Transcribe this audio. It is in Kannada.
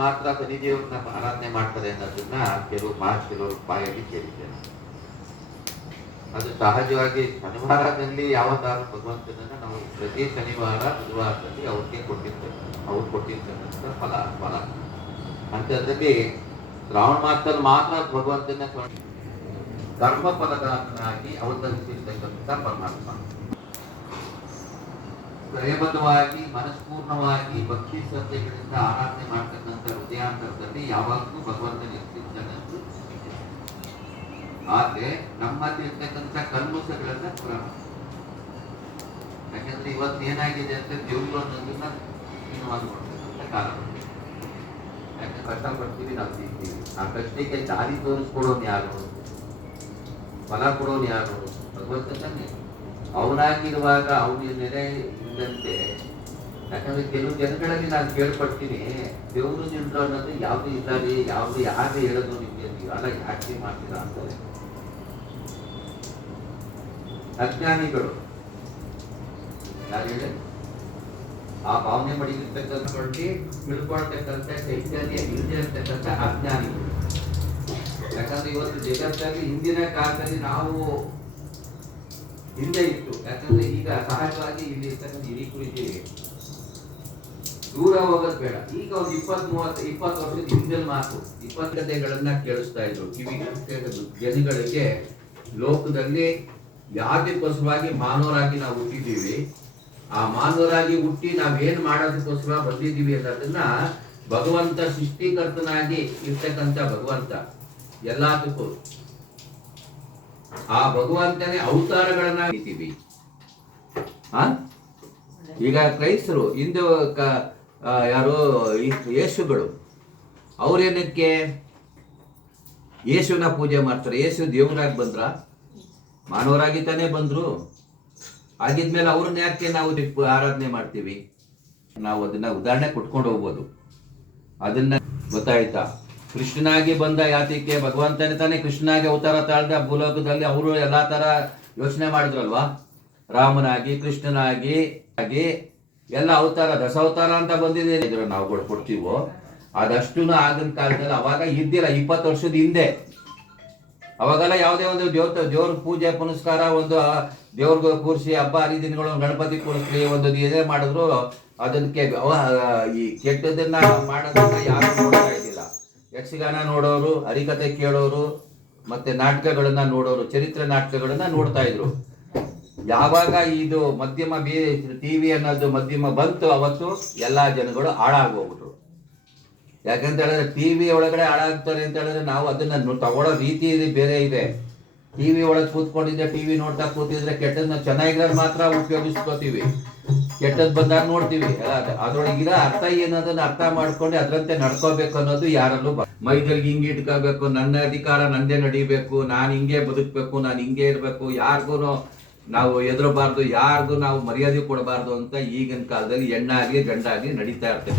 ಮಾಸದಲ್ಲಿ ಮಾತ್ರ ಶನಿದೇವ್ರನ್ನ ಆರಾಧನೆ ಮಾಡ್ತಾರೆ ಅನ್ನೋದನ್ನ ಕೆಲವರು ಬಾಯಲ್ಲಿ ಕೇಳಿದ್ದೇನೆ. ಅದು ಸಹಜವಾಗಿ ಶನಿವಾರದಲ್ಲಿ ಯಾವತ್ತಾದ್ರೂ ಭಗವಂತನನ್ನ ನಾವು ಪ್ರತಿ ಶನಿವಾರ ಬುಧವಾರದಲ್ಲಿ ಅವ್ರು ಕೊಟ್ಟಿರ್ತಕ್ಕಂಥ ಫಲ ಅಂತದ್ರಲ್ಲಿ ಶ್ರಾವಣ ಮಾಸದಲ್ಲಿ ಮಾತ್ರ ಭಗವಂತನ ಕರ್ಮ ಫಲದಾತನಾಗಿ ಅವತರಿಸಿರ್ತಕ್ಕಂಥ ಪರಮಾತ್ಮ ಪ್ರಯಬದ್ಧವಾಗಿ ಮನಸ್ಪೂರ್ಣವಾಗಿ ಭಕ್ತಿ ಶ್ರದ್ಧೆಗಳಿಂದ ಆರಾಧನೆ ಮಾಡ್ತಕ್ಕಂಥ ಹೃದಯಾಂತರದಲ್ಲಿ ಯಾವಾಗಲೂ ಭಗವಂತನ ಇರ್ತಿದ್ದಾನೆ. ಆದ್ರೆ ನಮ್ಮಲ್ಲಿ ಇರ್ತಕ್ಕಂಥ ಕಲ್ಮಸಗಳನ್ನ ಪುರಾಣ, ಯಾಕಂದ್ರೆ ಇವತ್ತು ಏನಾಗಿದೆ ಅಂತ ದೇವರು ಅನ್ನೋದನ್ನ ಹೀನವಾಗಿ ಕೊಡ್ತಕ್ಕಂಥ ಕಾಲ ಬಂದಿದೆ. ಯಾಕಂದ್ರೆ ಕಷ್ಟಪಡ್ತೀವಿ, ನಾವು ಸಿಗ್ತೀವಿ. ಆ ಕಷ್ಟಕ್ಕೆ ದಾರಿ ತೋರಿಸ್ಕೊಡೋನು ಯಾರು, ಫಲ ಕೊಡೋನು ಯಾರು? ಭಗವಂತ ತಾನೆ. ಅವನಾಗಿರುವಾಗ ಅವನ ನೆರೆ ಇದ್ದಂತೆ. ಯಾಕಂದ್ರೆ ಕೆಲವು ಜನಗಳಲ್ಲಿ ನಾನು ಕೇಳ್ಪಡ್ತೀನಿ, ದೇವರು ನಿಂತು ಅನ್ನೋದು ಯಾವ್ದು ಇದ್ದಾರೆ, ಯಾವ್ದು ಯಾರು ಹೇಳೋದು ನಿಮ್ಗೆ ಅಲ್ಲ, ಯಾಕೆ ಮಾಡ್ತೀರಾ ಅಂತಾರೆ ಅಜ್ಞಾನಿಗಳು. ಯಾರು ಹೇಳಿ ಆ ಭಾವನೆ ಮಡಿಗಿರ್ತಕ್ಕಂಥ ತಿಳ್ಕೊಳ್ತಕ್ಕಂಥ ಚೈತನ್ಯ ಇಲ್ಲದೆ ಇರ್ತಕ್ಕಂಥ ಅಜ್ಞಾನಿಗಳು. ಯಾಕಂದ್ರೆ ಇವತ್ತು ಜಗತ್ತಲ್ಲಿ ಹಿಂದಿನ ಕಾಲದಲ್ಲಿ ನಾವು ಹಿಂದೆ ಇತ್ತು. ಯಾಕಂದ್ರೆ ಈಗ ಸಹಜವಾಗಿ ಇಲ್ಲಿ ಇರ್ತಕ್ಕಂಥ ಹಿರಿ ಕುರಿತೀವಿ, ದೂರ ಹೋಗೋದು ಬೇಡ. ಈಗ ಒಂದು 20 ವರ್ಷದ ಹಿಂದಿನ ಮಾತು 20 ಕಥೆಗಳನ್ನ ಕೇಳಿಸ್ತಾ ಇದ್ರು ಕಿವಿ ಜನಗಳಿಗೆ. ಲೋಕದಲ್ಲಿ ಯಾವ್ದಕ್ಕೋಸ್ಕರವಾಗಿ ಮಾನವರಾಗಿ ನಾವು ಹುಟ್ಟಿದ್ದೀವಿ, ಆ ಮಾನವರಾಗಿ ಹುಟ್ಟಿ ನಾವೇನ್ ಮಾಡೋದಕ್ಕೋಸ್ಕರ ಬಂದಿದ್ದೀವಿ ಅನ್ನೋದನ್ನ ಭಗವಂತ ಸೃಷ್ಟಿಕರ್ತನಾಗಿ ಇರ್ತಕ್ಕಂಥ ಭಗವಂತ ಎಲ್ಲದಕ್ಕೂ ಆ ಭಗವಂತನೇ ಅವತಾರಗಳನ್ನ ಇದ್ದೀವಿ. ಈಗ ಕ್ರೈಸ್ತರು ಹಿಂದೂ ಯಾರು ಯೇಸುಗಳು, ಅವ್ರೇನಕ್ಕೆ ಯೇಸುನ ಪೂಜೆ ಮಾಡ್ತಾರೆ? ಯೇಸು ದೇವರಾಗಿ ಬಂದ್ರ? ಮಾನವರಾಗಿ ತಾನೇ ಬಂದ್ರು. ಆಗಿದ್ಮೇಲೆ ಅವ್ರನ್ನ ಯಾಕೆ ನಾವು ಆರಾಧನೆ ಮಾಡ್ತೀವಿ? ನಾವು ಅದನ್ನ ಉದಾಹರಣೆ ಕೊಟ್ಕೊಂಡು ಹೋಗ್ಬೋದು. ಅದನ್ನ ಗೊತ್ತಾಯ್ತಾ? ಕೃಷ್ಣನಾಗಿ ಬಂದ ಯಾತಿಕೆ ಭಗವಂತನೇ ತಾನೇ ಕೃಷ್ಣನಾಗಿ ಅವತಾರ ತಾಳ್ದ ಭೂಲೋಕದಲ್ಲಿ. ಅವರು ಎಲ್ಲಾ ತರ ಯೋಚನೆ ಮಾಡಿದ್ರಲ್ವಾ, ರಾಮನಾಗಿ ಕೃಷ್ಣನಾಗಿ ಎಲ್ಲ ಅವತಾರ ದಶಾವತಾರ ಅಂತ ಬಂದಿದೆ. ನಾವು ಕೊಡ್ತೀವೋ ಅದಷ್ಟು ಆಗಿನ ಕಾಲದಲ್ಲಿ ಅವಾಗ ಇದ್ದಿಲ್ಲ. 20 ವರ್ಷದ ಹಿಂದೆ ಅವಾಗೆಲ್ಲ ಯಾವುದೇ ಒಂದು ದೇವ್ರ ಪೂಜೆ ಪುನಸ್ಕಾರ, ಒಂದು ದೇವ್ರಿಗೆ ಕೂರಿಸಿ ಹಬ್ಬ ಹರಿದಿನಗಳು, ಗಣಪತಿ ಕೂರಿಸ್ಲಿ, ಒಂದು ಏನೇ ಮಾಡಿದ್ರು ಅದಕ್ಕೆ ಈ ಕೆಟ್ಟದನ್ನ ಮಾಡೋದನ್ನ ಯಾರು ನೋಡ್ತಾ ಇದ್ದಿಲ್ಲ. ಯಕ್ಷಗಾನ ನೋಡೋರು, ಹರಿಕತೆ ಕೇಳೋರು, ಮತ್ತೆ ನಾಟಕಗಳನ್ನ ನೋಡೋರು, ಚರಿತ್ರೆ ನಾಟಕಗಳನ್ನ ನೋಡ್ತಾ ಇದ್ರು. ಯಾವಾಗ ಇದು ಮಧ್ಯಮ ಟಿವಿ ಅನ್ನೋದು ಮಧ್ಯಮ ಬಂತು, ಅವತ್ತು ಎಲ್ಲಾ ಜನಗಳು ಹಾಳಾಗೋಗ್ಬಿಟ್ರು. ಯಾಕಂತ ಹೇಳಿದ್ರೆ ಟಿವಿ ಒಳಗಡೆ ಹಾಳಾಗ್ತಾರೆ ಅಂತ ಹೇಳಿದ್ರೆ ನಾವು ಅದನ್ನ ತಗೊಳ್ಳೋ ರೀತಿ ಬೇರೆ ಇದೆ. ಟಿವಿ ಒಳಗೆ ಕೂತ್ಕೊಂಡಿದ್ದೆ, ಟಿವಿ ನೋಡ್ತಾ ಕೂತಿದ್ರೆ ಕೆಟ್ಟದನ್ನ ಚೆನ್ನಾಗಿರೋದು ಮಾತ್ರ ಉಪಯೋಗಿಸ್ಕೋತೀವಿ, ಕೆಟ್ಟದ್ ಬಂದಾಗ ನೋಡ್ತೀವಿ. ಅದ್ರೊಳಗಿರೋ ಅರ್ಥ ಏನದನ್ನ ಅರ್ಥ ಮಾಡ್ಕೊಂಡು ಅದರಂತೆ ನಡ್ಕೋಬೇಕು ಅನ್ನೋದು ಯಾರಲ್ಲೂ ಮೈದಲ್ಲಿ ಹಿಂಗೆ ಇಟ್ಕೋಬೇಕು, ನನ್ನ ಅಧಿಕಾರ ನಂದೇ ನಡಿಬೇಕು, ನಾನು ಹಿಂಗೆ ಬದುಕಬೇಕು, ನಾನು ಹಿಂಗೆ ಇರ್ಬೇಕು, ಯಾರಿಗೂ ನಾವು ಎದುರಬಾರ್ದು, ಯಾರಿಗೂ ನಾವು ಮರ್ಯಾದೆ ಕೊಡಬಾರ್ದು ಅಂತ ಈಗಿನ ಕಾಲದಲ್ಲಿ ಹೆಣ್ಣಾಗ್ಲಿ ಗಂಡಾಗ್ಲಿ ನಡೀತಾ ಇರ್ತದೆ.